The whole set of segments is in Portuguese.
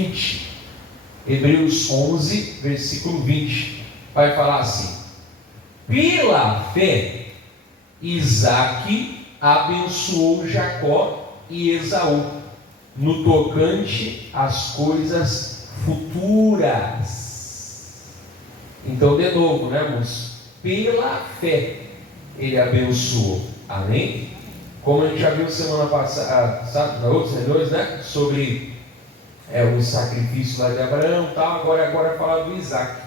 20. Hebreus 11, versículo 20. Vai falar assim: pela fé, Isaque abençoou Jacó e Esaú, no tocante às coisas futuras. Então, de novo, né, irmãos? Pela fé, ele abençoou. Amém? Como a gente já viu semana passada, na outras reuniões, né? Sobre o sacrifício lá de Abraão e tal. Agora fala do Isaque.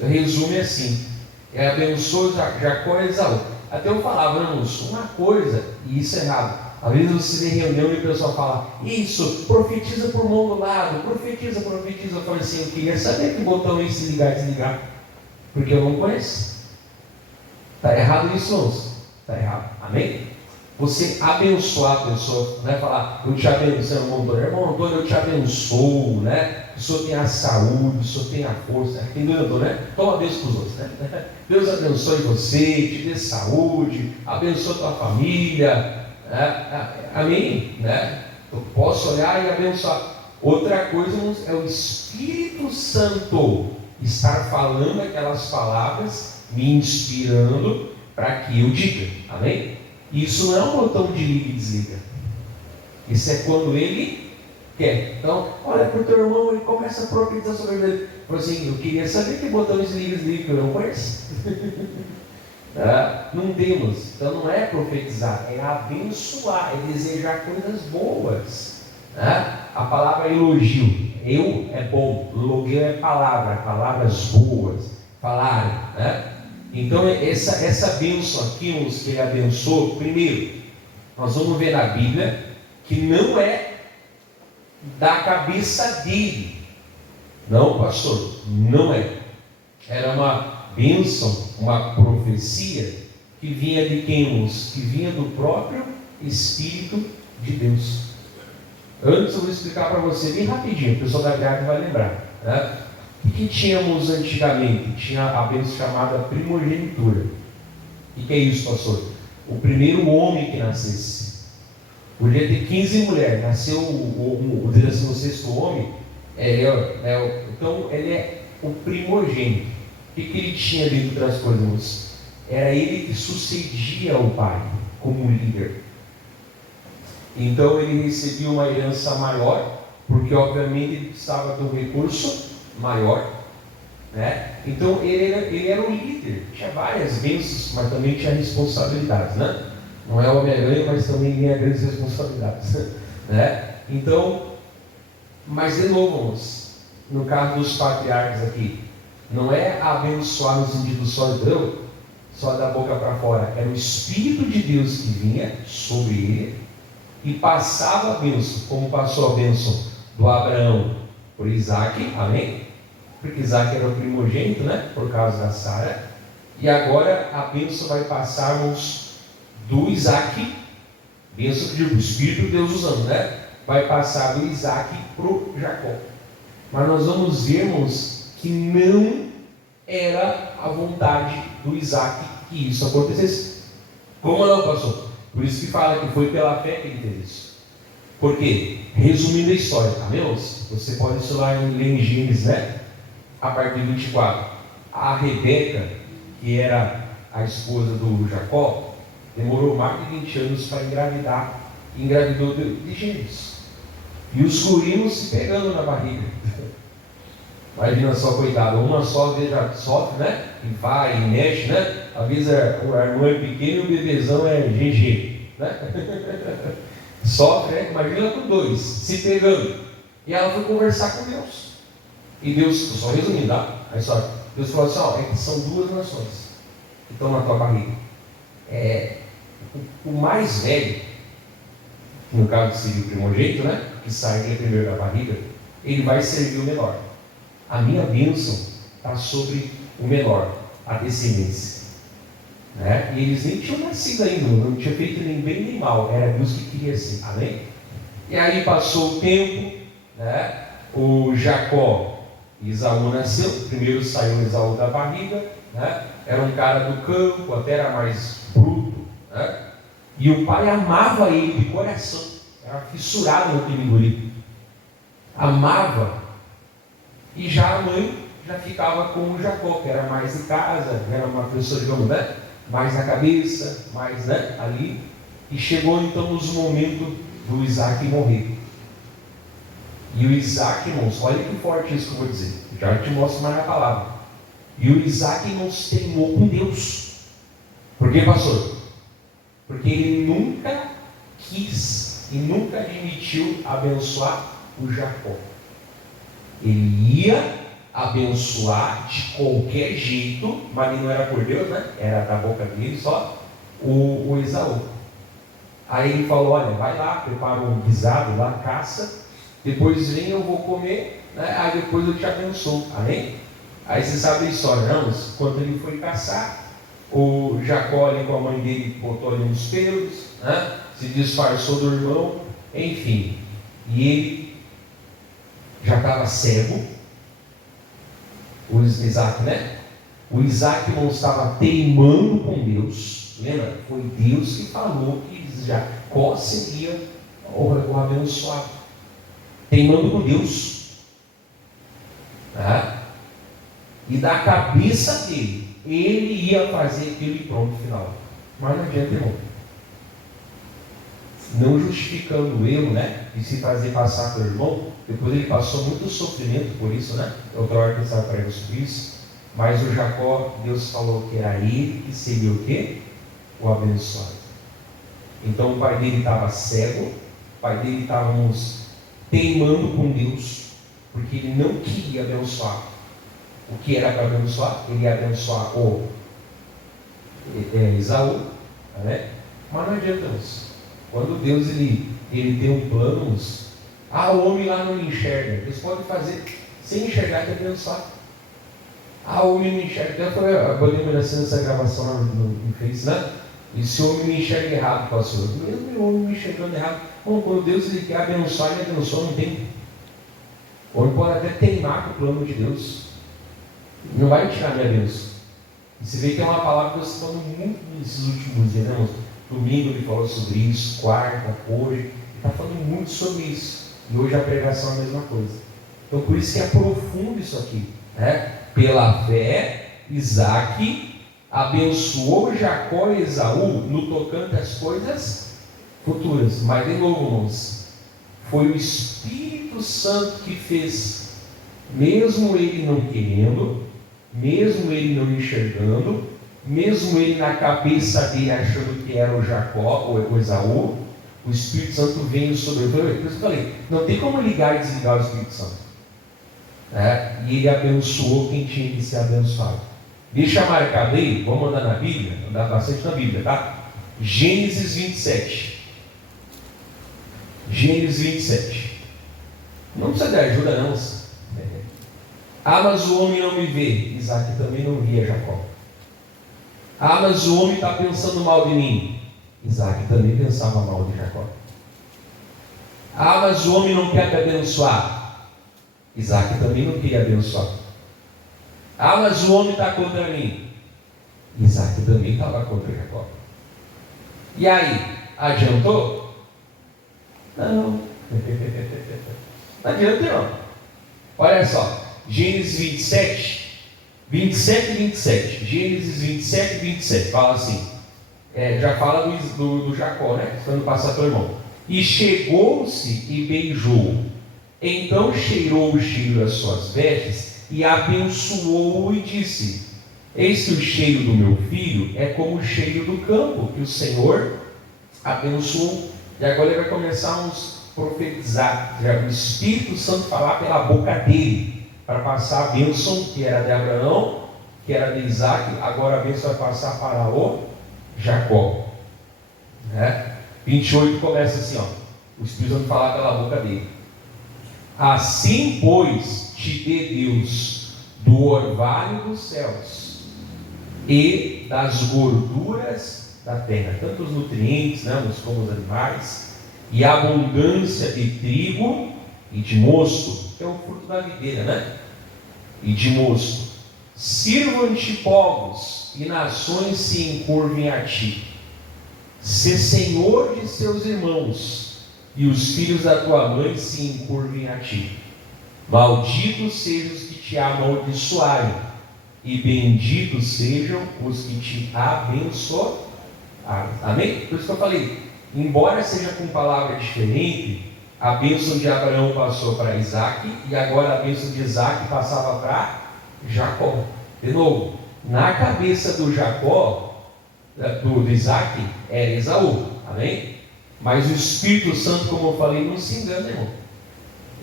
Resume assim: ele abençoou Jacó e Esaú. Até eu falava, irmãos, uma coisa, e isso é errado. Às vezes você vê reunião e o pessoal fala: isso, profetiza por mão do lado, profetiza. Eu falo assim: eu queria saber que botão é esse ligar e desligar, porque eu não conheço. Está errado isso, irmãos? Está errado. Amém? Você abençoar a pessoa, não é falar: eu te abençoo, irmão Antônio, eu te abençoo, né? Que o Senhor tenha a saúde, o Senhor tenha a força. Tem dois Antônio, né? Toma a bênção para os outros, né? Deus abençoe você, te dê saúde, abençoe a tua família, né? Amém? Né? Eu posso olhar e abençoar. Outra coisa, irmãos, é o Espírito Santo estar falando aquelas palavras, me inspirando para que eu diga. Amém? Isso não é um botão de liga e desliga. Isso é quando ele quer. Então, olha para o teu irmão, ele começa a profetizar sobre ele. Falou assim: eu queria saber que botão de liga e desliga, que eu não conheço. Não temos. Então não é profetizar, é abençoar, é desejar coisas boas. A palavra elogio, eu é bom, elogio é palavras boas, falar, Então essa bênção aqui, uns que ele abençoou, primeiro, nós vamos ver na Bíblia que não é da cabeça dele. Não, pastor, não é. Era uma bênção, uma profecia que vinha de quem, uns? Que vinha do próprio Espírito de Deus. Antes eu vou explicar para você bem rapidinho, o pessoal da Grade vai lembrar, O que tínhamos antigamente? Tinha a bênção chamada primogenitura. O que é isso, pastor? O primeiro homem que nascesse. Podia ter 15 mulheres, nasceu o 16º homem, então ele é o primogênito. O que ele tinha dentro das coisas? Era ele que sucedia o pai como líder. Então ele recebia uma herança maior, porque obviamente ele precisava de um recurso maior, Então ele era um líder, tinha várias bênçãos, mas também tinha responsabilidades, Não é Homem-Aranha, mas também tinha grandes responsabilidades, Então, mas de novo, no caso dos patriarcas aqui, não é abençoar no sentido só da boca para fora, era o Espírito de Deus que vinha sobre ele e passava a bênção, como passou a bênção do Abraão por Isaque, amém? Porque Isaque era o primogênito, por causa da Sara, e agora a bênção vai passarmos do Isaque, bênção que o Espírito de Deus usando, vai passar do Isaque para o Jacó. Mas nós vamos vermos que não era a vontade do Isaque que isso acontecesse. Como não, pastor? Por isso que fala que foi pela fé que ele fez isso. Por quê? Resumindo a história, amém? Você pode ler em Gênesis, a partir de 24. A Rebeca, que era a esposa do Jacó, demorou mais de 20 anos para engravidar. Engravidou de Gênesis. E os curinos se pegando na barriga. Imagina só, coitado, uma só vez já sofre, E vai, e mexe, Avisa a irmã é pequena e o bebezão é GG, Sofre, Imagina com dois, se pegando. E ela foi conversar com Deus. E Deus, só resumindo, a história. Deus falou assim: são duas nações que estão na tua barriga. O mais velho, que no caso seria o primogênito, que sai primeiro da barriga, ele vai servir o menor. A minha bênção está sobre o menor, a descendência. E eles nem tinham nascido ainda, não tinha feito nem bem nem mal, era Deus que queria assim, amém? E aí passou o tempo, o Jacó, Esaú nasceu, primeiro saiu Esaú da barriga, era um cara do campo, até era mais bruto, e o pai amava ele de coração, era fissurado naquele guri, amava. E já a mãe já ficava com o Jacó, que era mais de casa, era uma pessoa, digamos, né, mais na cabeça, mais, né, ali. E chegou então os momentos do Isaac morrer. E o Isaac, irmãos, olha que forte isso que eu vou dizer, já te mostro mais na palavra. E o Isaac não se teimou com Deus. Por que, pastor? Porque ele nunca quis e nunca admitiu abençoar o Jacó. Ele ia abençoar de qualquer jeito, mas ele não era por Deus, né? Era da boca dele só o Esaú. Aí ele falou: olha, vai lá, prepara um guisado lá, caça, depois vem, eu vou comer, né? Aí depois eu te abençoo. Amém? Aí você sabe a história, não? Quando ele foi caçar, o Jacó ali com a mãe dele botou ali uns pelos, né? Se disfarçou do irmão, enfim. E ele já estava cego, o Isaac, né? O Isaac não estava teimando com Deus. Lembra? Foi Deus que falou que Jacó seria o abençoado. Teimando com Deus. Tá? E da cabeça dele, ele ia fazer aquilo e pronto, final. Mas não adianta, irmão. Não justificando o erro, né? De se fazer passar pelo irmão. Depois ele passou muito sofrimento por isso, né? Outra hora que estava pregando sobre isso. Mas o Jacó, Deus falou que era ele que seria o quê? O abençoado. Então o pai dele estava cego, o pai dele estava teimando com Deus, porque ele não queria abençoar. O que era para abençoar? Ele ia abençoar o Esaú, né? Mas não adianta isso. Quando Deus ele tem um plano, o homem lá não enxerga. Deus pode fazer sem enxergar que abençoar. O homem não enxerga. Eu lembro dessa gravação no Face, né? E se o homem me enxerga errado, pastor? Mesmo o homem me enxergando errado. Bom, quando Deus ele quer abençoar, ele abençoa, não tem. O homem pode até teimar com o plano de Deus. Não vai tirar minha bênção. E você vê que é uma palavra que Deus está falando muito nesses últimos dias, né, irmãos? Domingo ele falou sobre isso, quarta, hoje. Ele está falando muito sobre isso. E hoje a pregação é a mesma coisa. Então por isso que é profundo isso aqui. Né? Pela fé, Isaac abençoou Jacó e Esaú no tocante às coisas futuras. Mas de novo, irmãos, foi o Espírito Santo que fez, mesmo ele não querendo, mesmo ele não enxergando, mesmo ele na cabeça dele achando que era o Jacó ou o Esaú, o Espírito Santo veio sobre ele. Por isso que eu falei, não tem como ligar e desligar o Espírito Santo. E ele abençoou quem tinha que ser abençoado. Deixa marcado aí, vamos andar na Bíblia, andar bastante na Bíblia, tá? Gênesis 27. Gênesis 27. Não precisa de ajuda, não. Mas o homem não me vê. Isaac também não via Jacó. Mas o homem está pensando mal de mim. Isaac também pensava mal de Jacó. Mas o homem não quer me abençoar. Isaac também não queria abençoar. Mas o homem está contra mim. Isaac também estava contra Jacó. E aí, adiantou? Não. Não adianta, não. Olha só, Gênesis 27 e 27. Gênesis 27 e 27. Fala assim. Já fala do Jacó, né? Quando passa pelo irmão. E chegou-se e beijou. Então cheirou o cheiro das suas vestes e abençoou-o e disse: eis que o cheiro do meu filho é como o cheiro do campo que o Senhor abençoou. E agora ele vai começar a profetizar, o Espírito Santo falar pela boca dele, para passar a bênção que era de Abraão, que era de Isaac. Agora a bênção vai passar para o Jacó. 28 começa assim, o Espírito Santo falar pela boca dele: assim, pois, te dê Deus do orvalho dos céus e das gorduras da terra, tanto os nutrientes, como os animais, e a abundância de trigo e de mosto, que é o fruto da videira, e de mosto. Sirvam-te povos e nações se encurvem a ti. Sê senhor de seus irmãos, e os filhos da tua mãe se encurvem a ti. Malditos sejam os que te amaldiçoarem, e benditos sejam os que te abençoarem. Amém? Por isso que eu falei, embora seja com palavra diferente, a bênção de Abraão passou para Isaac, e agora a bênção de Isaac passava para Jacó. De novo, na cabeça do Jacó, do Isaac, era Esaú. Amém? Mas o Espírito Santo, como eu falei, não se engana, irmão.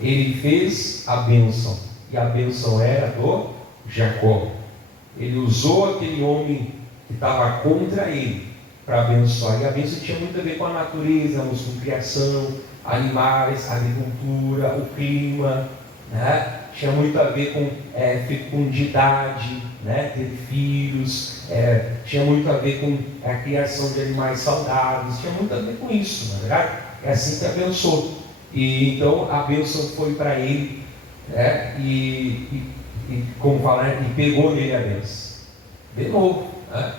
Ele fez a bênção, e a bênção era do Jacó. Ele usou aquele homem que estava contra ele para abençoar. E a bênção tinha muito a ver com a natureza, com criação, animais, agricultura, o clima, né? Tinha muito a ver com fecundidade, né? Ter filhos, tinha muito a ver com a criação de animais saudáveis, tinha muito a ver com isso, na verdade. É assim que abençoou. E então a bênção foi para ele, né? E como falar, e pegou nele a bênção. De novo, né?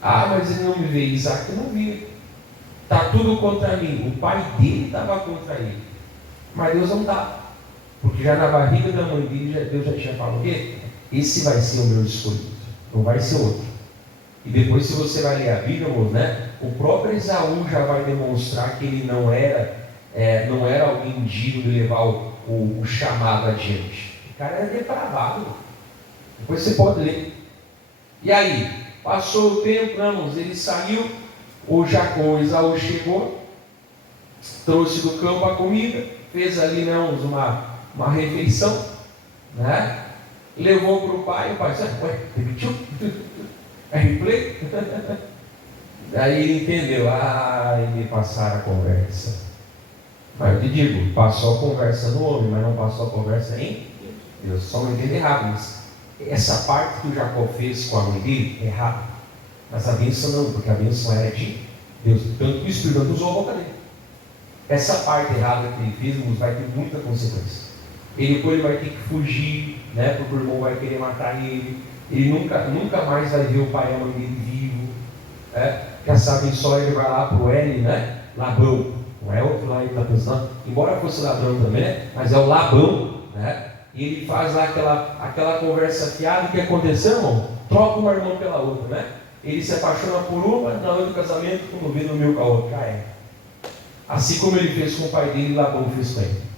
Ah, mas ele não me vê. Isaac não via. Está tudo contra mim. O pai dele estava contra ele, mas Deus não estava, porque já na barriga da mãe dele, Deus já tinha falado o quê? Esse vai ser o meu escolhido, não vai ser outro. E depois, se você vai ler a Bíblia, né, o próprio Esaú já vai demonstrar que ele não era alguém digno de levar o chamado adiante. O cara era depravado. Depois você pode ler. E aí, passou o tempo, irmãos, ele saiu, o Esaú chegou, trouxe do campo a comida, fez ali, irmãos, uma refeição, né? Levou para o pai disse, ué, repetiu? É replay? Daí ele entendeu, me passaram a conversa. Mas eu te digo, passou a conversa no homem, mas não passou a conversa em Deus. Só não entende errado, mas essa parte que o Jacó fez com a mãe dele é errada. Mas a bênção não, porque a bênção era de Deus. Tanto que o Espírito Santo usou a boca dele. Essa parte errada que ele fez vai ter muita consequência. Depois ele vai ter que fugir, né? Porque o irmão vai querer matar ele. Ele nunca mais vai ver o pai e a mãe dele vivo. Já sabem só, ele vai lá para o L, né? Labão. Não é outro lá que está pensando. Embora fosse ladrão também, né? Mas é o Labão, né? E ele faz lá aquela conversa fiada. O que aconteceu, irmão? Troca uma irmã pela outra, né? Ele se apaixona por uma, na noite do casamento, quando vê no meu com a outra. Já é. Assim como ele fez com o pai dele, Labão fez com ele.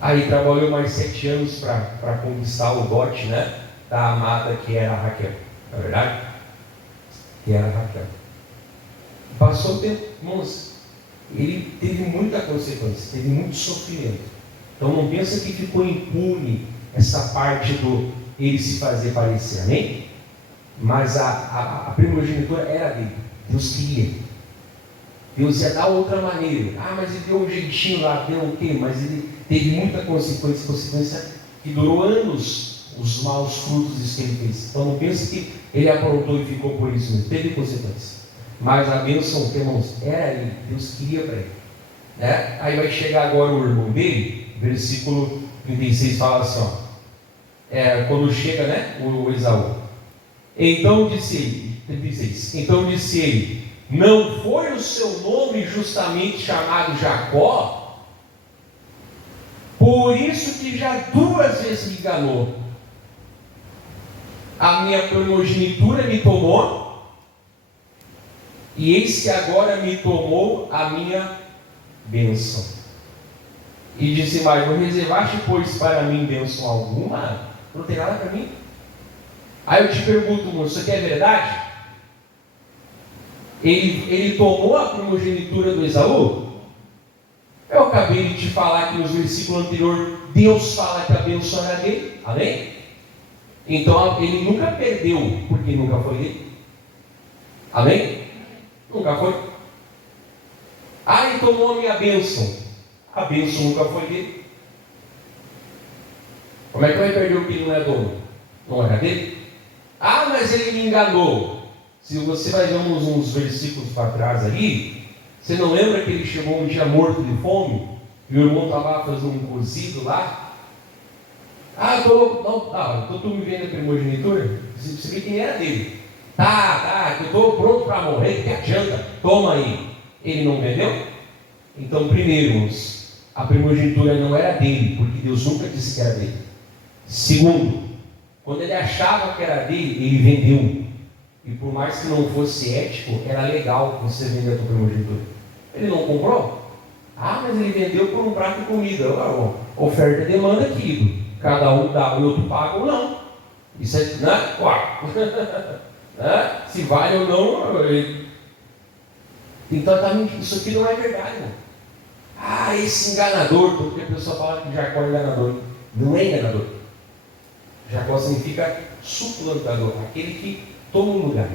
Aí trabalhou mais 7 anos para conquistar o dote, né? Da amada que era a Raquel. Não é verdade? Que era a Raquel. Passou o tempo, irmãos, ele teve muita consequência, teve muito sofrimento. Então não pensa que ficou impune essa parte do ele se fazer parecer, amém? Mas a primogenitura era dele. Deus queria. Deus ia dar outra maneira. Mas ele deu um jeitinho lá, deu o quê? Mas ele teve muita consequência que durou anos, os maus frutos disso que ele fez. Então não pense que ele aprontou e ficou por isso mesmo. Teve consequência. Mas a bênção, irmãos, era ele. Deus queria para ele. Né? Aí vai chegar agora o irmão dele, versículo 36 fala assim, quando chega, né, o Esaú. Então disse ele, 36, então disse ele, não foi o seu nome justamente chamado Jacó? Por isso que já 2 vezes me enganou. A minha primogenitura me tomou, e eis que agora me tomou a minha bênção. E disse mais, não reservaste, pois, para mim bênção alguma? Não tem nada para mim? Aí eu te pergunto, moço, isso aqui é verdade? Ele tomou a primogenitura do Esaú? Eu acabei de te falar que nos versículos anteriores, Deus fala que a bênção era dele, amém? Então ele nunca perdeu, porque nunca foi dele, amém? Nunca foi. Ele tomou a minha bênção, a bênção nunca foi dele. Como é que vai perder o que ele não é dono? Não era dele? Mas ele me enganou. Se você vai ver uns versículos para trás aí, você não lembra que ele chegou um dia morto de fome? E o irmão estava fazendo um cozido lá? Então tu me vendo a primogenitura? Você vê quem era dele. Eu estou pronto para morrer, que adianta? Toma aí. Ele não vendeu? Então, primeiro, a primogenitura não era dele, porque Deus nunca disse que era dele. Segundo, quando ele achava que era dele, ele vendeu. E por mais que não fosse ético, era legal você vender a tua primogenitura. Ele não comprou? Ah, mas ele vendeu por um prato de comida. Oferta e demanda aqui. Cada um dá, o outro paga ou não. Isso é, né? Se vale ou não. Então, isso aqui não é verdade, irmão. Ah, esse enganador, porque a pessoa fala que Jacó é enganador. Não é enganador. Jacó significa suplantador, aquele que toma um lugar.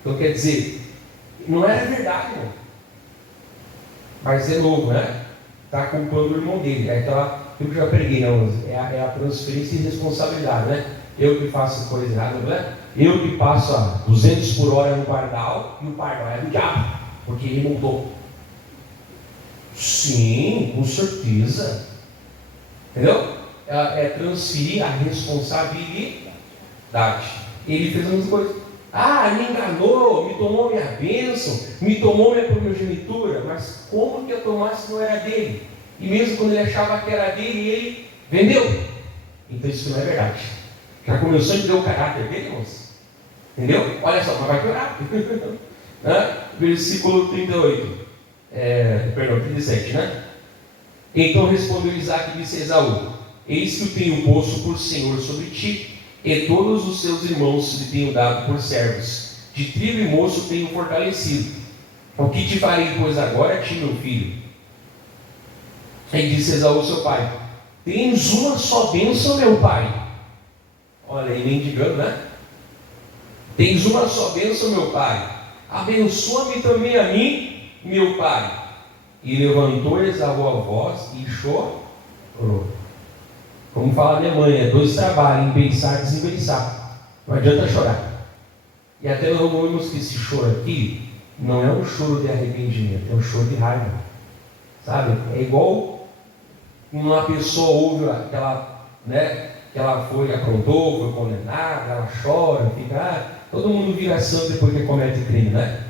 Então quer dizer, não era verdade, irmão. Mas é novo, né? Está culpando o irmão dele. Então, eu já preguei, não, é a transferência de responsabilidade, né? Eu que faço coisa errada, né? Eu que passo a 200 por hora no pardal, e o pardal é do diabo, porque ele montou. Sim, com certeza. Entendeu? É transferir a responsabilidade. Ele fez a mesma coisa. Ah, me enganou, me tomou minha bênção, me tomou minha primogenitura. Mas como que eu tomasse se não era dele? E mesmo quando ele achava que era dele, ele vendeu. Então isso não é verdade. Já começou a me dar o caráter dele, irmãos? Entendeu? Olha só, mas vai piorar. Versículo 38. Perdão, 37, né? Então respondeu Isaque e disse a Esaú: eis que eu tenho posto por Senhor sobre ti, e todos os seus irmãos lhe tenho dado por servos. De trigo e moço tenho fortalecido. O que te farei, pois, agora a ti, meu filho? E disse Esaú, seu pai: tens uma só bênção, meu pai. Olha aí, mendigando, né? Tens uma só bênção, meu pai. Abençoa-me também a mim, meu pai. E levantou Esaú a voz e chorou. Como fala minha mãe, dois trabalhos, embeiçar e desembeiçar. Não adianta chorar. E até nós vemos que esse choro aqui não é um choro de arrependimento, é um choro de raiva. Sabe? É igual uma pessoa ouve aquela, né, que ela aprontou, foi condenada, ela chora, fica, todo mundo vira santo depois que comete crime, né?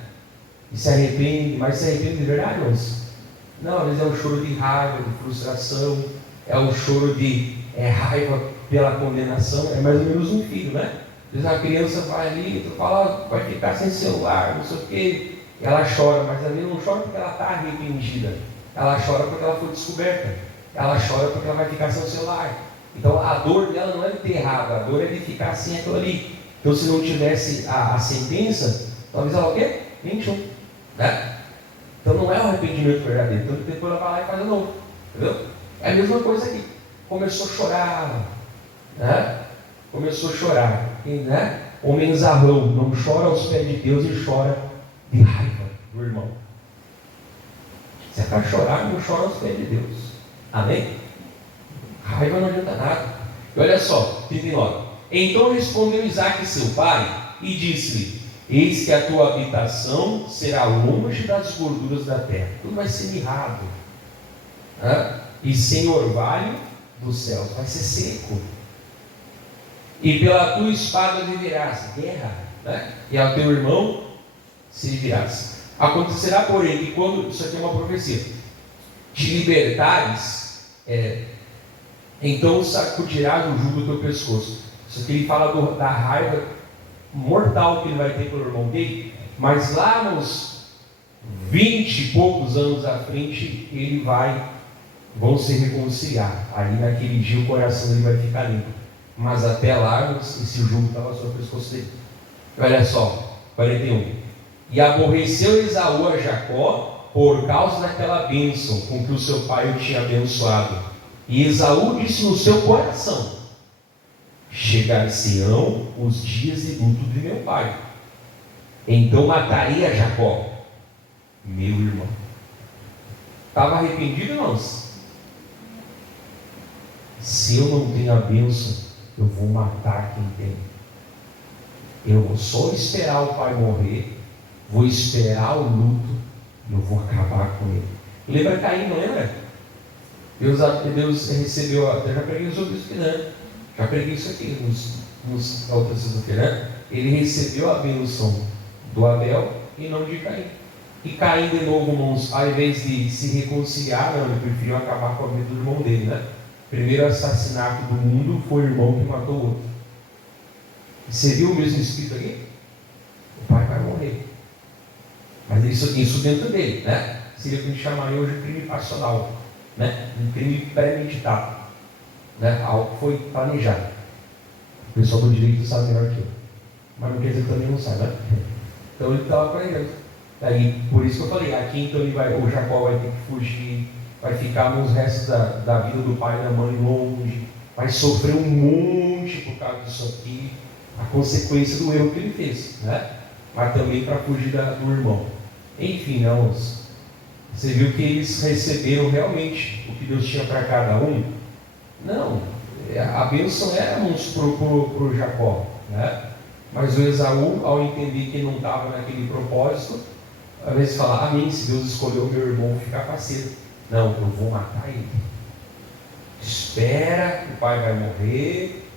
E se arrepende, mas se arrepende de verdade, irmãos? Não, às vezes é um choro de raiva, de frustração, é um choro de raiva pela condenação, é mais ou menos um filho, né? Às vezes a criança vai ali, tu fala, vai ficar sem celular, não sei o quê, e ela chora, mas ali não chora porque ela está arrependida, ela chora porque ela foi descoberta, ela chora porque ela vai ficar sem o celular. Então a dor dela não é de ter errado, a dor é de ficar sem aquilo ali. Então se não tivesse a sentença, talvez ela o quê? Mentiu, né? Então não é o arrependimento verdadeiro. Então depois ela vai lá e faz de novo, entendeu? É a mesma coisa aqui. Começou a chorar, né? Começou a chorar, e, né? Homem zarrão, não chora aos pés de Deus e chora de raiva do irmão. Se é para chorar, não chora aos pés de Deus. Amém? Raiva não adianta nada. E olha só, 39. Então respondeu Isaque seu pai e disse-lhe: eis que a tua habitação será longe das gorduras da terra. Tudo vai ser mirrado, né? E sem orvalho dos céus, vai ser seco. E pela tua espada viverás, guerra, né? E ao teu irmão servirás. Acontecerá, porém, que quando, isso aqui é uma profecia, te libertares, então sacudirás o jugo do teu pescoço. Isso aqui ele fala da raiva mortal que ele vai ter pelo irmão dele, mas lá nos 20 e poucos anos à frente, vão se reconciliar. Aí naquele dia o coração dele vai ficar limpo. Mas até lá, esse jugo estava sobre o pescoço dele. Olha só, 41. E aborreceu Esaú a Jacó por causa daquela bênção com que o seu pai o tinha abençoado. E Esaú disse no seu coração: chegar-se-ão os dias de luto de meu pai, então matarei a Jacó, meu irmão. Estava arrependido, irmãos? Se eu não tenho a bênção, eu vou matar quem tem. Eu vou só esperar o pai morrer, vou esperar o luto e eu vou acabar com ele. Lembra Caim, não lembra? Deus recebeu, eu já preguei sobre isso aqui, né? Já preguei isso aqui nos outras sexta-feira, né? Ele recebeu a bênção do Abel e não de Caim. E Caim de novo, irmãos, ao invés de se reconciliar, não, ele preferiu acabar com a vida do irmão dele, né? O primeiro assassinato do mundo foi o irmão que matou o outro. E você viu o mesmo escrito aqui? O pai vai morrer. Mas isso dentro dele, né? Seria o que a gente chamaria hoje de crime passional, né? Um crime premeditado, né? Algo que foi planejado. O pessoal do direito sabe melhor que eu, mas não quer dizer que também não sabe, né? Então ele estava planejando. Daí, por isso que eu falei, aqui então o Jacó vai ter que fugir, vai ficar nos restos da vida do pai e da mãe longe, vai sofrer um monte por causa disso aqui, a consequência do erro que ele fez, né? Mas também para fugir do irmão. Enfim, não, você viu que eles receberam realmente o que Deus tinha para cada um? Não, a bênção era para o Jacó, né? Mas o Esaú, ao entender que ele não estava naquele propósito, às vezes fala, amém, se Deus escolheu meu irmão ficar parceiro. Não, eu vou matar ele. Espera, o pai vai morrer,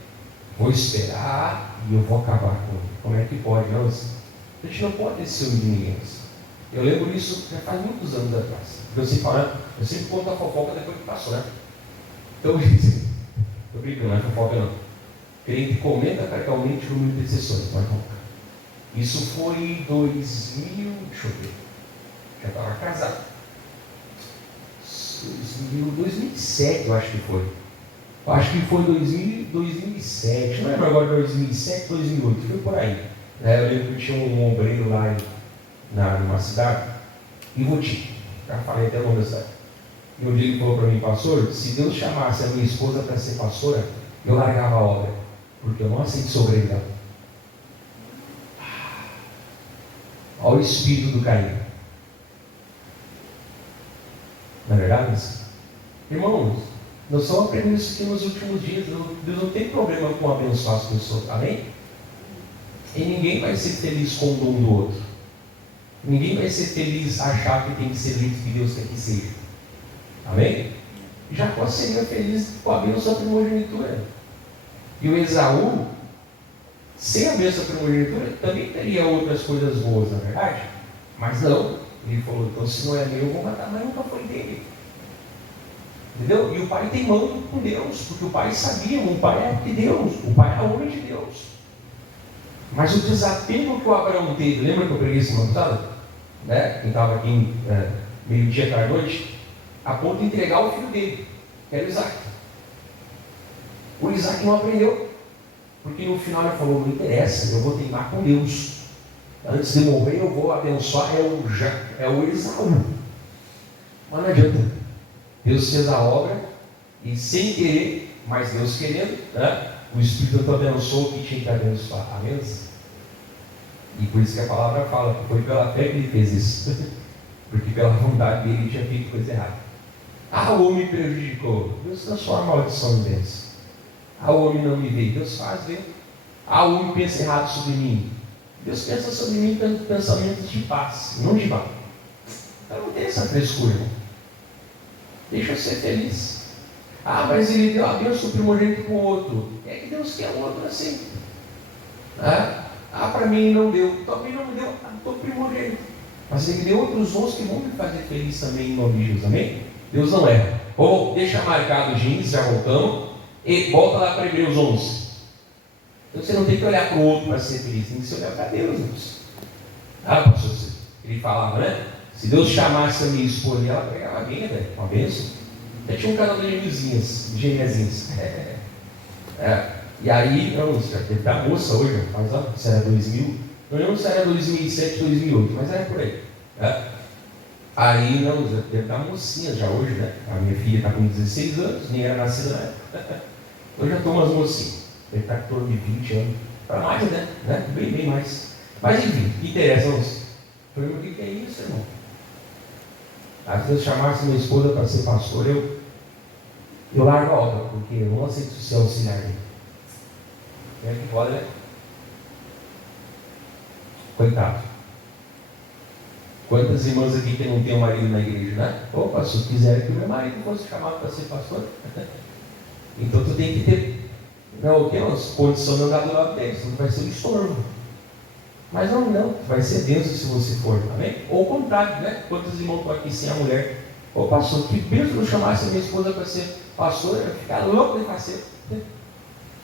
vou esperar e eu vou acabar com ele. Como é que pode? Não, a gente não pode ser ciúme de ninguém. Eu lembro isso já faz muitos anos atrás. Eu sempre conto a fofoca depois que passou, né? Então, estou brincando, não é fofoca não. Crente comenta caricalmente o número de sessões, mas vamos. Isso foi em 2000, deixa eu ver, já estava casado. 2007, eu acho que foi. Eu acho que foi 2007, não lembro agora, 2007, 2008, foi por aí. Eu lembro que tinha um ombreiro lá numa cidade, em Voti, já falei até o nome da cidade. E um dia ele falou para mim, pastor, se Deus chamasse a minha esposa para ser pastora, eu largava a obra, porque eu não aceito ser obreiro dela. Olha o espírito do Caim. Não é verdade? Irmãos, nós só aprendemos isso aqui nos últimos dias. Deus não tem problema com abençoar as pessoas, amém? E ninguém vai ser feliz com o dom do outro. Ninguém vai ser feliz achar que tem que ser jeito que Deus quer que seja. Amém? Jacó seria feliz com a bênção da primogenitura. E o Esaú, sem a bênção da primogenitura, também teria outras coisas boas, na verdade. Mas não. Ele falou, então se não é meu, eu vou matar, mas nunca foi dele. Entendeu? E o pai tem mão com Deus, porque o pai sabia, o pai é de Deus, o pai é homem de Deus. Mas o desapego que o Abraão teve, lembra que eu preguei semana passada? Né? Quem estava aqui meio-dia para a noite, a ponto de entregar o filho dele, que era o Isaac. O Isaac não aprendeu, porque no final ele falou, não interessa, eu vou teimar com Deus. Antes de morrer eu vou abençoar, é o Esaú. Mas não adianta. Deus fez a obra e sem querer, mas Deus querendo, né? O Espírito Santo abençoou o que tinha que abençoar. Amém? E por isso que a palavra fala que foi pela fé que ele fez isso. Porque pela vontade dele ele tinha feito coisa errada. O homem prejudicou. Deus transforma a maldição em bênção. O homem não me vê. Deus faz ver. O homem pensa errado sobre mim. Deus pensa sobre mim pensamentos de paz, não de mal. Então não tem essa frescura. Deixa eu ser feliz. Mas ele deu a bênção primogênito para o outro. É que Deus quer o outro assim. Para mim não deu. Também não deu. Estou primogênito. Mas ele me deu outros dons que vão me fazer feliz também em nome de Jesus. Amém? Deus não erra. Deixa marcado o jeans, já voltamos. E volta lá para Hebreus 11. Então você não tem que olhar para o outro para ser feliz. Tem que se olhar para Deus. Pastor, ele falava, né? Se Deus chamasse a minha esposa, ela pegava bem, né? Uma bênção. Eu tinha um canal de gêmeazinhas. E aí, não, deve estar moça hoje, mas se era 2000, não lembro se era 2007, 2008, mas era por aí. Aí, não, deve estar mocinha já hoje, né? A minha filha está com 16 anos, nem era nascida na época. Hoje já estou umas mocinhas, deve estar em torno de 20 anos, para mais, né? Bem mais. Mas enfim, que interessa, irmãos? Eu falei, o que é isso, irmão? Se Deus chamasse minha esposa para ser pastor, eu largo a obra, porque eu não aceito ser auxiliar dele. É que pode, né? Coitado. Quantas irmãs aqui que não tem um marido na igreja, né? Opa, se quiser que o meu marido fosse chamado para ser pastor, então tu tem que ter condição de andar do lado dele, senão vai ser um estorvo. Mas não, vai ser bênção se você for, amém? Ou o contrário, né? Quantos irmãos estão aqui sem a mulher? Ô pastor, que bênção eu chamasse a minha esposa para ser pastor, eu ia ficar louco de fazer,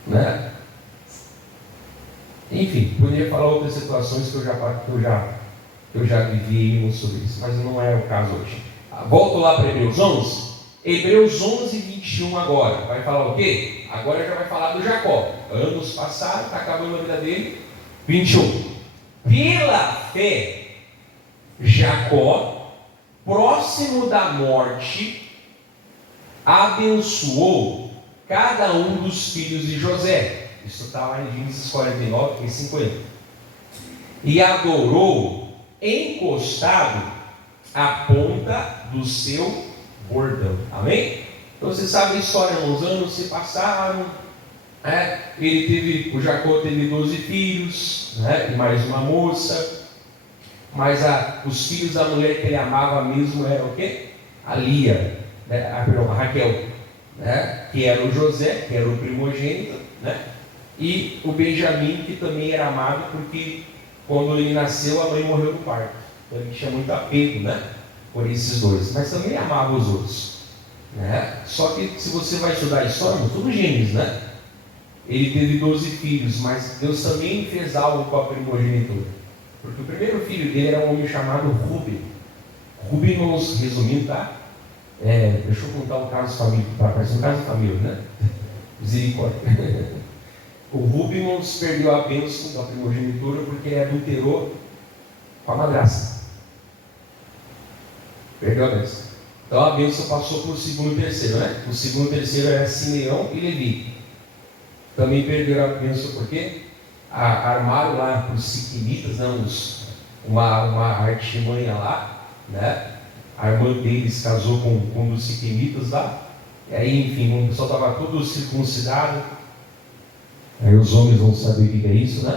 né? Enfim, poderia falar outras situações que eu já vivi sobre isso, mas não é o caso hoje. Volto lá para Hebreus 11. Hebreus 11, 21 agora. Vai falar o quê? Agora já vai falar do Jacó. Anos passaram, está acabando a vida dele. 21. Pela fé, Jacó, próximo da morte, abençoou cada um dos filhos de José. Isso está lá em Gênesis 49 e 50. E adorou encostado à ponta do seu bordão. Amém? Então você sabe a história, uns anos se passaram, o Jacó teve 12 filhos, e mais uma moça, mas os filhos da mulher que ele amava mesmo eram o quê? A Lia, a Raquel, que era o José, que era o primogênito, e o Benjamim, que também era amado, porque quando ele nasceu a mãe morreu no parto, então ele tinha muito apego, por esses dois, mas também amava os outros, Só que se você vai estudar a história, tudo Gênesis, ele teve 12 filhos, mas Deus também fez algo com a primogenitura, porque o primeiro filho dele era um homem chamado Ruben. Ruben, vamos resumindo, deixa eu contar um caso família, parece um caso de família, Misericórdia. O Ruben perdeu a bênção da primogenitura porque ele adulterou com a madrasta. Perdeu a bênção. Então a bênção passou para o segundo e terceiro, O segundo e terceiro era Simeão e Levi. Também perderam a bênção porque armaram lá para os siquimitas, uma artimanha lá, A irmã deles casou com um dos siquimitas lá. E aí, enfim, o pessoal estava todo circuncidado. Aí os homens vão saber o que é isso,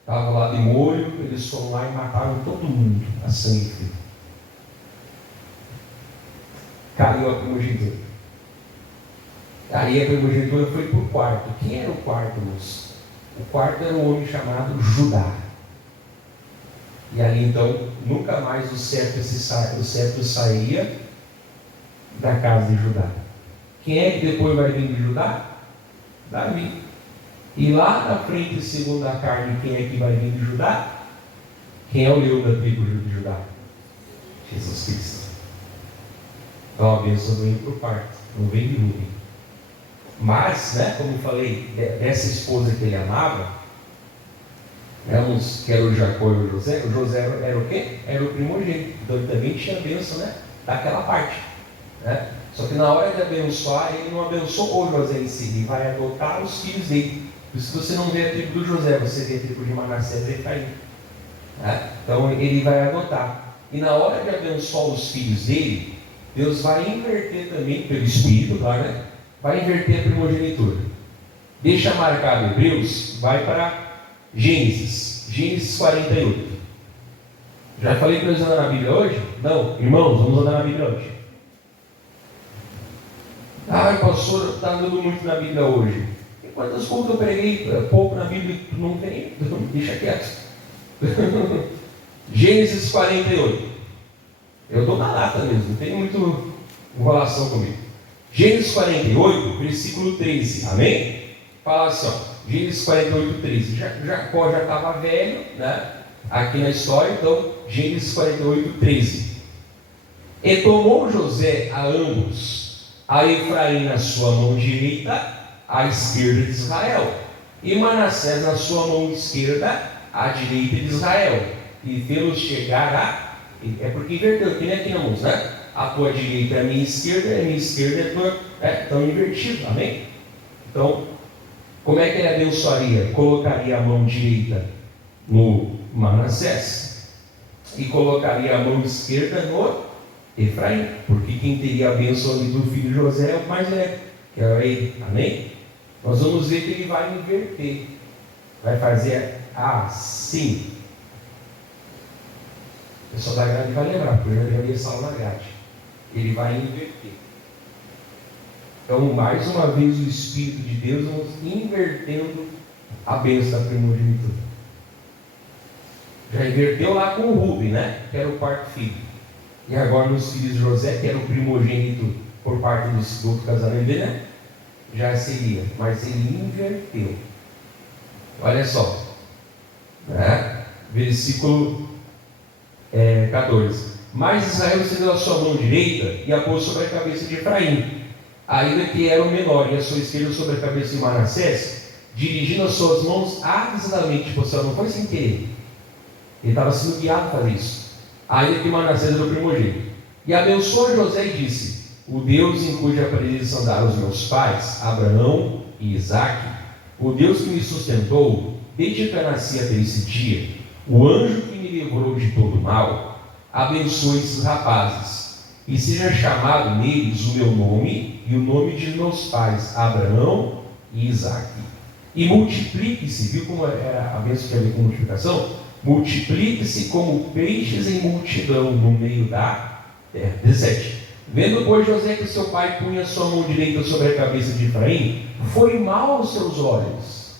Estavam lá de molho, eles foram lá e mataram todo mundo a sangue frio. Caiu a primogenitura. Aí a primogenitura foi para o quarto. Quem era o quarto, moço? O quarto era um homem chamado Judá. E ali então, nunca mais o cetro saía da casa de Judá. Quem é que depois vai vir de Judá? Davi. E lá na frente, segundo a carne, quem é que vai vir de Judá? Quem é o leão da tribo de Judá? Jesus Cristo. Então a bênção vem para o quarto, não vem de Rubem. Mas, como eu falei, dessa esposa que ele amava, que era o Jacó e o José era o quê? Era o primogênito. Então ele também tinha a bênção, daquela parte. Só que na hora de abençoar, ele não abençoou o José em si, ele vai adotar os filhos dele. Por isso que você não vê a tribo do José, você vê a tribo de Manassés e Efraim. Então ele vai adotar. E na hora de abençoar os filhos dele, Deus vai inverter também, pelo Espírito, claro, vai inverter a primogenitura. Deixa marcado Hebreus, vai para Gênesis 48. Já falei para eles andar na Bíblia hoje? Não, irmãos, vamos andar na Bíblia hoje. O pastor está andando muito na Bíblia hoje. E quantas coisas eu preguei pouco na Bíblia e tu não tem? Deixa quieto. Gênesis 48. Eu estou na lata mesmo, não tem muita enrolação comigo. Gênesis 48, versículo 13. Amém? Fala assim, Gênesis 48, 13. Jacó já estava velho, aqui na história, então, Gênesis 48, 13. E tomou José a ambos, a Efraim na sua mão direita, à esquerda de Israel, e Manassés na sua mão esquerda, à direita de Israel, e fê-los chegar é porque inverteu, que nem aqui na mão, A tua direita é a minha esquerda é a tua. Estão invertidos, amém? Então, como é que ele abençoaria? Colocaria a mão direita no Manassés e colocaria a mão esquerda no Efraim, porque quem teria a bênção ali do filho de José é o mais velho, que era ele, amém? Nós vamos ver que ele vai inverter, vai fazer assim. O pessoal da grade vai lembrar, porque eu já li essa aula na grade. Ele vai inverter. Então, mais uma vez, o Espírito de Deus vamos invertendo a bênção da primogenitura. Já inverteu lá com o Rubem, né? Que era o quarto filho. E agora nos filhos de José, que era o primogênito por parte do outro casamento dele, né? Já seria. Mas ele inverteu. Olha só. Né? Versículo 14. Mas Israel estendeu a sua mão direita e a pôs sobre a cabeça de Efraim, ainda que era o menor, e a sua esquerda sobre a cabeça de Manassés, dirigindo as suas mãos avisadamente. Tipo, não foi sem querer. Ele estava sendo guiado para isso. Ainda que Manassés era o primogênito. E abençoou José e disse: o Deus em cuja presença andaram os meus pais, Abraão e Isaque, o Deus que me sustentou desde que eu nasci até esse dia, o anjo que me livrou de todo mal, abençoe esses rapazes, e seja chamado neles o meu nome e o nome de meus pais, Abraão e Isaque. E multiplique-se, viu como era a bênção que havia com multiplicação? Multiplique-se como peixes em multidão no meio da terra. 17. Vendo, pois, José que seu pai punha sua mão direita sobre a cabeça de Efraim, foi mal aos seus olhos.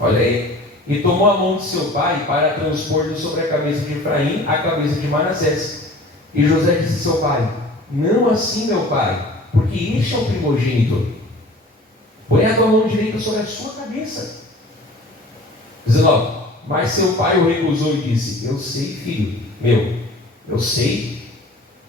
Olha aí. E tomou a mão de seu pai para transpor sobre a cabeça de Efraim a cabeça de Manassés. E José disse a seu pai: não assim, meu pai, porque este é o primogênito. Põe a tua mão direita sobre a sua cabeça. 19. Mas seu pai o recusou e disse: eu sei, filho meu, eu sei.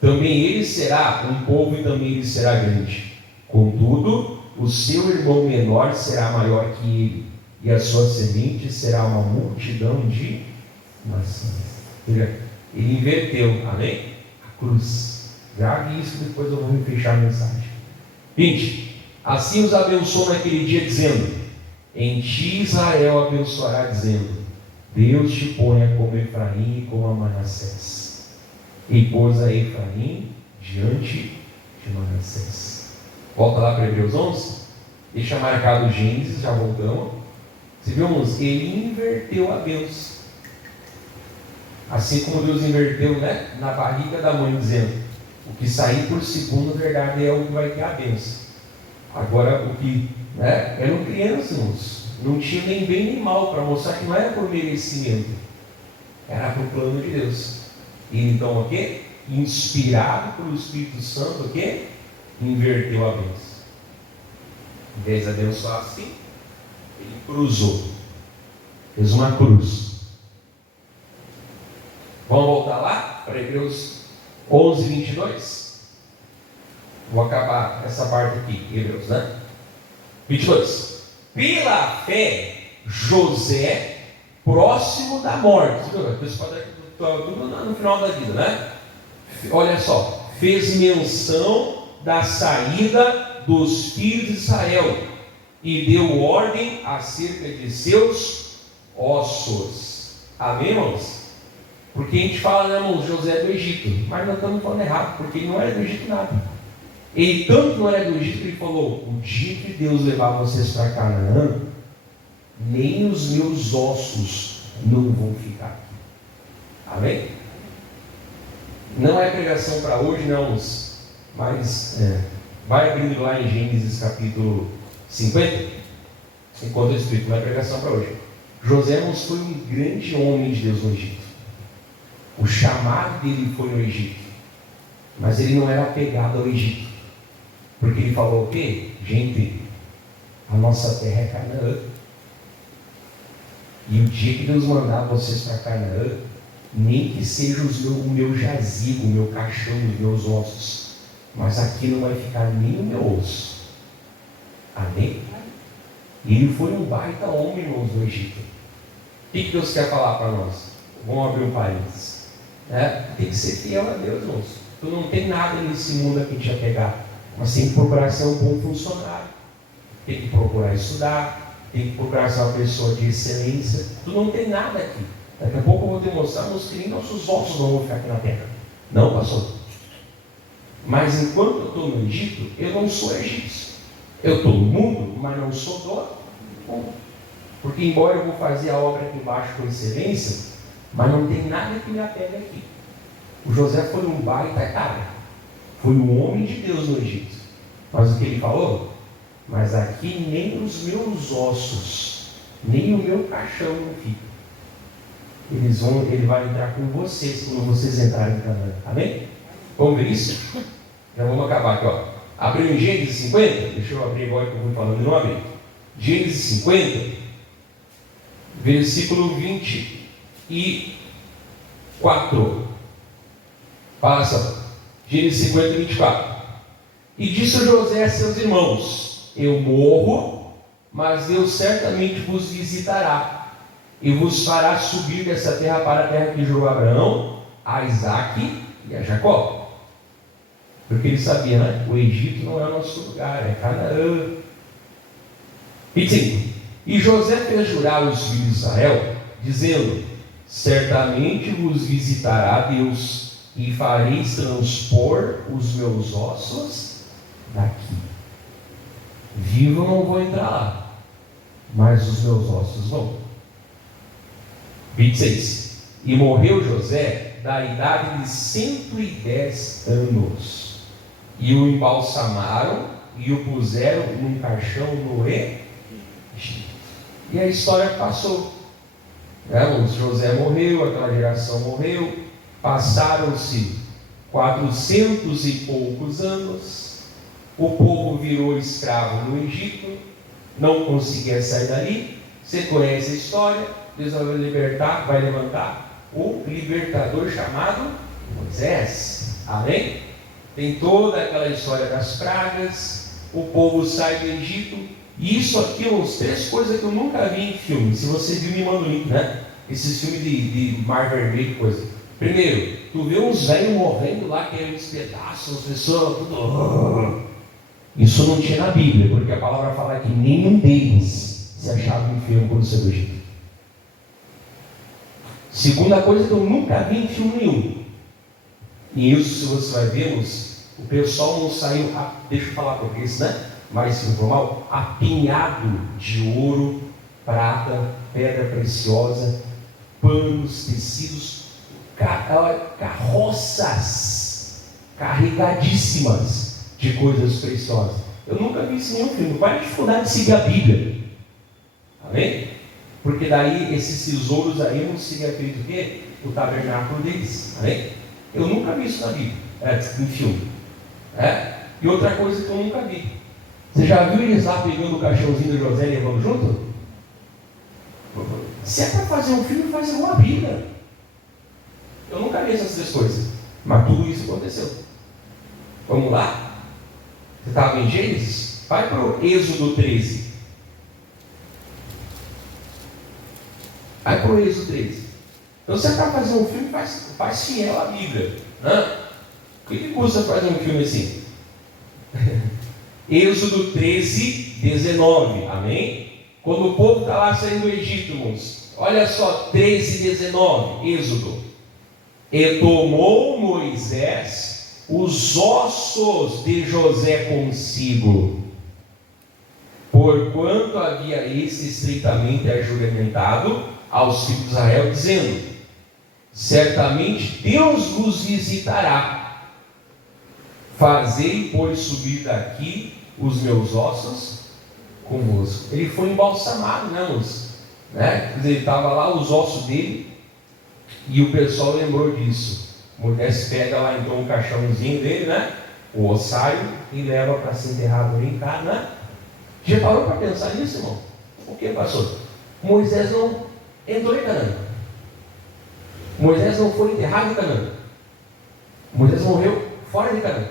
Também ele será um povo e também ele será grande. Contudo, o seu irmão menor será maior que ele, e a sua semente será uma multidão de nações. Ele inverteu, amém? A cruz. Grave isso, depois eu vou fechar a mensagem. 20. Assim os abençoou naquele dia, dizendo: em ti Israel abençoará, dizendo: Deus te ponha como Efraim e como Manassés. E pôs a Efraim diante de Manassés. Volta lá para Hebreus 11. Deixa marcado Gênesis, já voltamos. Se vimos, ele inverteu a bênção. Assim como Deus inverteu, né, na barriga da mãe, dizendo: o que sair por segundo, verdade, é o que vai ter a bênção. Agora, o que, né, eram crianças, irmãos, não tinha nem bem nem mal, para mostrar que não era por merecimento, era por plano de Deus. E então, o quê? Inspirado pelo Espírito Santo, o quê? Inverteu a bênção. Em vez de abençoar assim, ele cruzou, fez uma cruz. Vamos voltar lá para Hebreus 11, 22. Vou acabar essa parte aqui, Hebreus, né? 22. Pela fé, José, próximo da morte, tudo no final da vida, né? Olha só, fez menção da saída dos filhos de Israel e deu ordem acerca de seus ossos. Amém, irmãos? Porque a gente fala, né, irmãos, José do Egito, mas nós estamos falando errado, porque ele não era do Egito nada. Ele tanto não era do Egito que ele falou: o dia que Deus levar vocês para Canaã, nem os meus ossos não vão ficar aqui. Amém? Não é pregação para hoje, não, mas vai abrindo lá em Gênesis capítulo 50, enquanto eu explico, não é pregação para hoje. José foi um grande homem de Deus no Egito. O chamado dele foi no Egito, mas ele não era apegado ao Egito, porque ele falou o quê? Gente, a nossa terra é Canaã, e o dia que Deus mandar vocês para Canaã, nem que seja o meu jazigo, o meu caixão, os meus ossos, mas aqui não vai ficar nem o meu osso. Amém? E ele foi um baita homem, irmãos, no Egito. O que Deus quer falar para nós? Vamos abrir um parênteses. Tem que ser fiel a Deus, irmãos. Tu não tem nada nesse mundo aqui te apegar, mas tem que procurar ser um bom funcionário, tem que procurar estudar, tem que procurar ser uma pessoa de excelência. Tu não tem nada aqui. Daqui a pouco eu vou demonstrar que nem nossos ossos não vão ficar aqui na terra. Não, pastor. Mas enquanto eu estou no Egito, eu não sou egípcio. Eu estou no mundo, mas não sou do mundo. Porque embora eu vou fazer a obra aqui embaixo com excelência, mas não tem nada que me apega aqui. O José foi um baita cara. Foi um homem de Deus no Egito. Mas o que ele falou? Mas aqui nem os meus ossos, nem o meu caixão não fica. Ele vai entrar com vocês quando vocês entrarem em Canaã. Amém? Vamos ver isso? Já vamos acabar aqui, ó. Abriu em Gênesis 50, deixa eu abrir agora que eu vou falando e não abri. Gênesis 50, versículo 24. Passa, Gênesis 50, 24. E disse José a seus irmãos: eu morro, mas Deus certamente vos visitará, e vos fará subir dessa terra para a terra que jurou a Abraão, a Isaque e a Jacó. Porque ele sabia, né? O Egito não é o nosso lugar, é Canaã. 25. E José fez jurar os filhos de Israel, dizendo: certamente vos visitará Deus, e fareis transpor os meus ossos daqui. Vivo não vou entrar lá, mas os meus ossos vão. 26. E morreu José da idade de 110 anos. E o embalsamaram e o puseram num caixão no Egito. E a história passou. José morreu, aquela geração morreu. Passaram-se 400 e poucos anos. O povo virou escravo no Egito. Não conseguia sair dali. Você conhece a história. Deus vai levantar o libertador chamado Moisés. Amém? Tem toda aquela história das pragas, o povo sai do Egito, e isso aqui são as 3 coisas que eu nunca vi em filme. Se você viu, me manda o link, né? Esses filmes de Mar Vermelho, coisa. Primeiro, tu vê uns velhos morrendo lá, caindo uns pedaços, as pessoas tudo. Isso não tinha na Bíblia, porque a palavra fala que nenhum deles se achava enfermo quando saiu do Egito. Segunda coisa que eu nunca vi em filme nenhum. E isso, se você vai ver, o pessoal não saiu, deixa eu falar português, né? Mais informal, apinhado de ouro, prata, pedra preciosa, panos, tecidos, carroças carregadíssimas de coisas preciosas. Eu nunca vi isso em nenhum filme. Qual é a dificuldade de seguir a Bíblia? Amém? Porque daí esses tesouros aí não seria feito o quê? O tabernáculo deles. Amém? Eu nunca vi isso na Bíblia, em filme. E outra coisa que eu nunca vi. Você já viu eles lá pegando o caixãozinho do José e levando junto? Se é para fazer um filme, faz igual a Bíblia. Eu nunca vi essas 3 coisas. Mas tudo isso aconteceu. Vamos lá? Você estava em Gênesis? Vai para o Êxodo 13. Vai para o Êxodo 13. Então, se é para fazer um filme, faz fiel à Bíblia. O que custa fazer um filme assim? Êxodo 13, 19. Amém? Quando o povo está lá saindo do Egito, irmãos, olha só, 13, 19. Êxodo. E tomou Moisés os ossos de José consigo, porquanto havia esse estritamente ajuramentado aos filhos de Israel, dizendo: certamente Deus vos visitará, fazei, pois, subir daqui os meus ossos convosco. Ele foi embalsamado, né, irmãos? Quer dizer, ele estava lá, os ossos dele, e o pessoal lembrou disso. Moisés pega lá então o caixãozinho dele, né, o ossário, e leva para ser enterrado ali em Canaã. Já parou para pensar nisso, irmão? O que, pastor? Moisés não entrou em Canaã. Moisés não foi enterrado em Canaã. Moisés morreu fora de Canaã.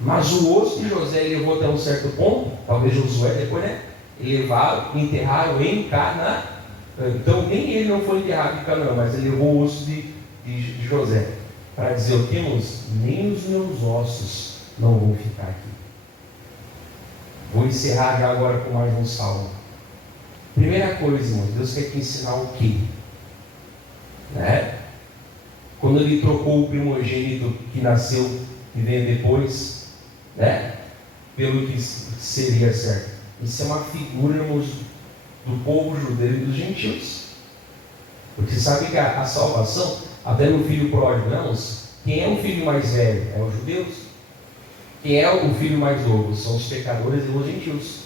Mas o osso de José ele levou até um certo ponto, talvez Josué depois, né? Levaram, enterraram em Canaã. Então nem ele não foi enterrado em Canaã, mas ele levou o osso de José. Para dizer o que, irmãos? Nem os meus ossos não vão ficar aqui. Vou encerrar já agora com mais um salmo. Primeira coisa, irmãos, Deus quer te ensinar o quê? Quando ele trocou o primogênito que nasceu e veio depois, pelo que seria certo. Isso é uma figura, irmãos, do povo judeu e dos gentios. Porque sabe que a salvação, até no filho pródigo, irmãos, quem é o filho mais velho? É os judeus. Quem é o filho mais novo? São os pecadores e os gentios.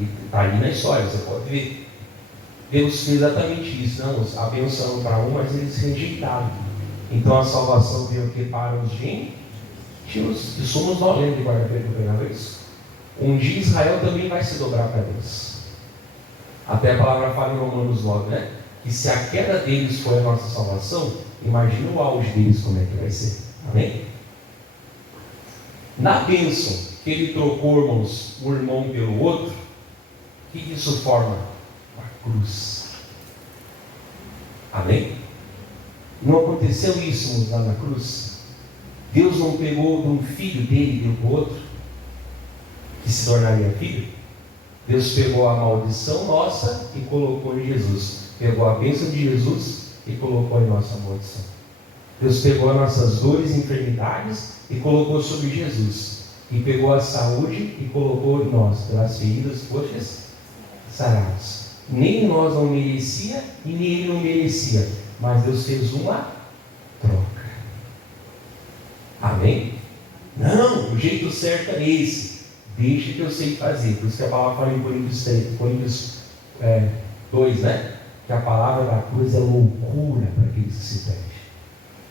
E está aí na história, você pode ver. Deus fez exatamente isso, não? Abençoando para um, mas eles rejeitaram. Então a salvação veio aqui para os gentios, e somos nós. Lembra de quarta-feira que eu pregava isso? Um dia Israel também vai se dobrar para Deus. Até a palavra fala em Romanos 9, né? Que se a queda deles foi a nossa salvação, imagina o auge deles como é que vai ser. Amém? Na bênção que ele trocou, irmãos, um irmão pelo outro, o que isso forma? Uma cruz. Amém? Não aconteceu isso, irmãos, lá na cruz? Deus não pegou de um filho dele e deu para o outro, que se tornaria filho? Deus pegou a maldição nossa e colocou em Jesus. Pegou a bênção de Jesus e colocou em nossa maldição. Deus pegou as nossas dores e enfermidades e colocou sobre Jesus. E pegou a saúde e colocou em nós, pelas feridas, coxas, sarados. Nem nós não merecia e nem ele não merecia. Mas Deus fez uma troca. Amém? Não, o jeito certo é esse. Deixa que eu sei fazer. Por isso que a palavra fala em Coríntios 2, né? Que a palavra da cruz é loucura para aqueles que se perdem.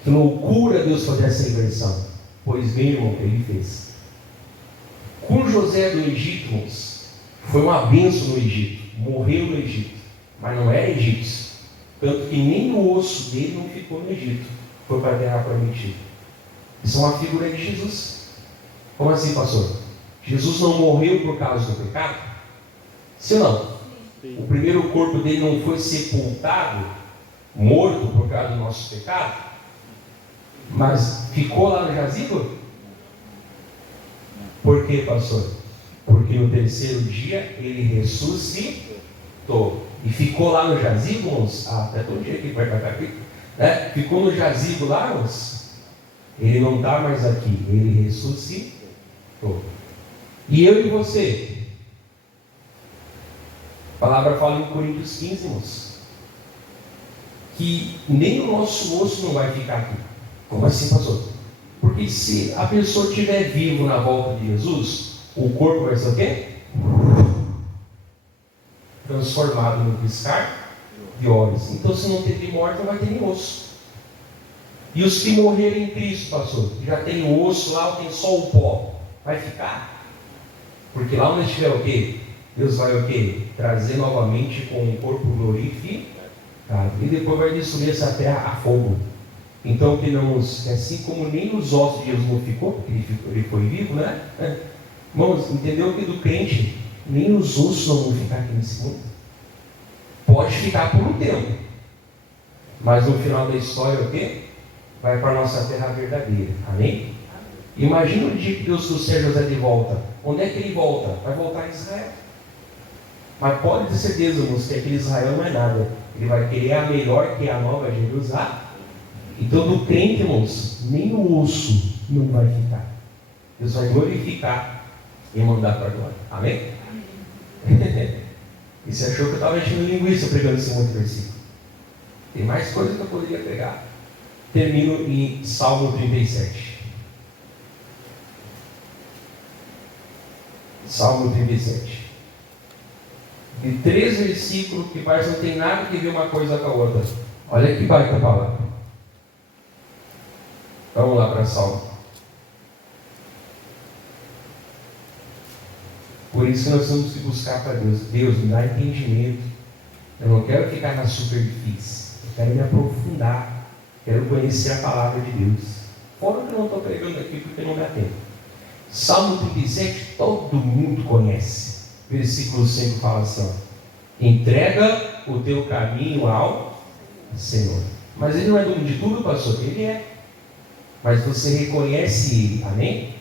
Que loucura Deus fazer essa inversão. Pois bem, irmão, ele fez. Com José do Egito, irmãos, foi uma bênção no Egito. Morreu no Egito, mas não era egípcio. Tanto que nem o osso dele não ficou no Egito. Foi para a terra prometida. Isso é uma figura de Jesus. Como assim, pastor? Jesus não morreu por causa do pecado? Sim ou não? Sim. O primeiro corpo dele não foi sepultado, morto por causa do nosso pecado? Mas ficou lá no jazigo? Por quê, pastor? Porque no terceiro dia ele ressuscitou. E ficou lá no jazigo, irmãos? Até todo dia que vai para aqui, né? Ficou no jazigo lá, irmãos? Ele não está mais aqui, ele ressuscitou. E eu e você? A palavra fala em Coríntios 15, irmãos, que nem o nosso osso não vai ficar aqui. Como assim, pastor? Porque se a pessoa estiver vivo na volta de Jesus, o corpo vai ser o quê? Transformado no piscar de olhos. Então, se não teve morte, não vai ter nem osso. E os que morrerem em Cristo, pastor, já tem o osso lá ou tem só o pó? Vai ficar? Porque lá onde estiver o quê? Deus vai o quê? Trazer novamente com um corpo glorificado. E depois vai destruir essa terra a fogo. Então, que não, assim como nem os ossos de Jesus não ficou, porque ele foi vivo, né? Irmãos, entendeu que do crente, nem os ossos não vão ficar aqui nesse mundo. Pode ficar por um tempo. Mas no final da história, o quê? Vai para a nossa terra verdadeira. Amém? Imagina o dia que Deus trouxer José de volta. Onde é que ele volta? Vai voltar a Israel. Mas pode ter certeza, irmãos, que aquele Israel não é nada. Ele vai querer a melhor, que é a nova Jerusalém. Então, do crente, irmãos, nem o osso não vai ficar. Deus vai glorificar e mandar para a glória. Amém? E você achou que eu estava enchendo linguiça pregando esse monte de versículo? Tem mais coisas que eu poderia pegar. Termino em Salmo 37. Salmo 37. De 3 versículos que parece que não tem nada que ver uma coisa com a outra. Olha que baita palavra. Vamos lá para Salmo. Por isso que nós temos que buscar para Deus. Deus, me dá entendimento. Eu não quero ficar na superfície. Eu quero me aprofundar. Quero conhecer a palavra de Deus. Fora que eu não estou pregando aqui porque não dá tempo. Salmo 37, todo mundo conhece. Versículo 5 fala assim: ó, entrega o teu caminho ao Senhor. Mas ele não é dono de tudo, pastor? Ele é. Mas você reconhece ele, amém?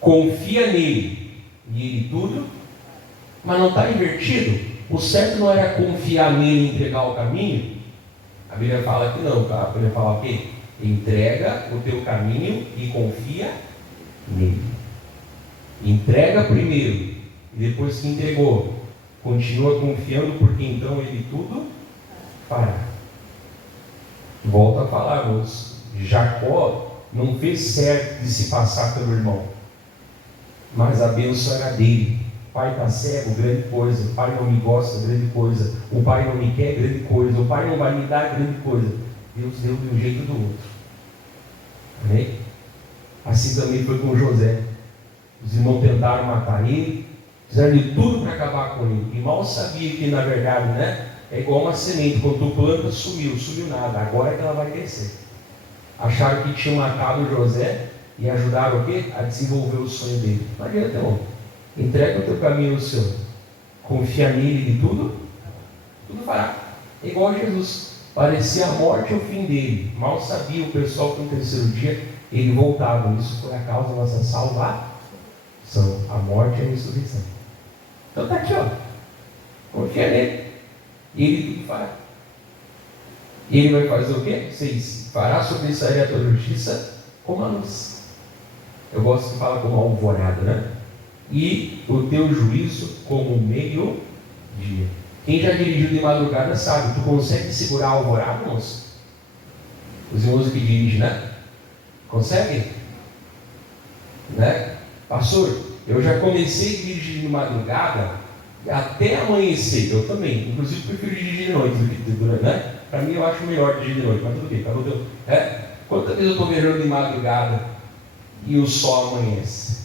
Confia nele, e ele tudo. Mas não está invertido? O certo não era confiar nele e entregar o caminho? A Bíblia fala que não, a Bíblia fala o quê? Entrega o teu caminho e confia nele. Entrega primeiro, e depois que entregou, continua confiando, porque então ele tudo fará. Volta a falar, moço. Jacó não fez certo de se passar pelo irmão, mas a bênção era dele. pai está cego, grande coisa. O pai não me gosta, grande coisa. O pai não me quer, grande coisa. O pai não vai me dar, grande coisa. Deus deu de um jeito do outro. Amém? Assim também foi com José. Os irmãos tentaram matar ele, fizeram de tudo para acabar com ele. E mal sabia que, na verdade, né, é igual uma semente. Quando tu planta, sumiu nada. Agora é que ela vai crescer. Acharam que tinham matado José e ajudaram o quê? A desenvolver o sonho dele. Não adianta, irmão. Entrega o teu caminho ao Senhor. Confia nele de tudo fará. É igual a Jesus. Parecia a morte o fim dele. Mal sabia o pessoal que no terceiro dia ele voltava. Isso foi a causa da nossa salvação. A morte e a ressurreição. Então está aqui, ó. Confia nele. E ele tudo fará. E ele vai fazer o quê? 6. Fará sobressair a tua justiça como a luz. Eu gosto que fala como a alvorada, né? E o teu juízo como meio-dia. Quem já dirigiu de madrugada sabe, tu consegue segurar a alvorada, moço? Os irmãos que dirigem, né? Consegue? Né? Pastor, eu já comecei a dirigir de madrugada até amanhecer. Eu também, inclusive prefiro dirigir de noite do que de durante, né? Para mim eu acho melhor dirigir de noite, mas tudo bem. Quantas vezes eu estou viajando de madrugada e o sol amanhece?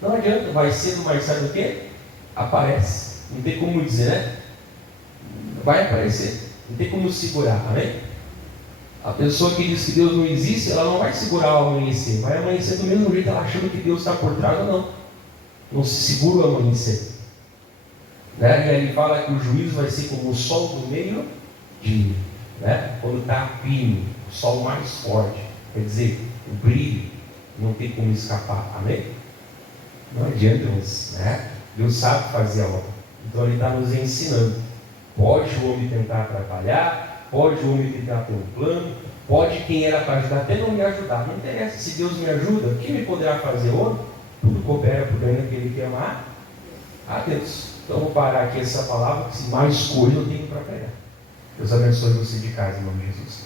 Não adianta, vai cedo, mas sabe o quê? Aparece. Não tem como dizer, né? Vai aparecer. Não tem como segurar, amém? A pessoa que diz que Deus não existe, ela não vai segurar o amanhecer. Vai amanhecer do mesmo jeito, ela achando que Deus está por trás ou não. Não se segura o amanhecer. Né? E aí ele fala que o juízo vai ser como o sol do meio-dia. Né? Quando está firme, o sol mais forte. Quer dizer, o brilho não tem como escapar, amém? Não adianta, né? Deus sabe fazer a obra. Então ele está nos ensinando. Pode o homem tentar atrapalhar, pode o homem tentar ter um plano, pode quem era para ajudar até não me ajudar. Não interessa, se Deus me ajuda, o que me poderá fazer outro? Tudo coopera por bem naquele que ama a Deus. Então vou parar aqui essa palavra, que se mais coisa eu tenho para pregar. Deus abençoe você de casa, em nome de Jesus.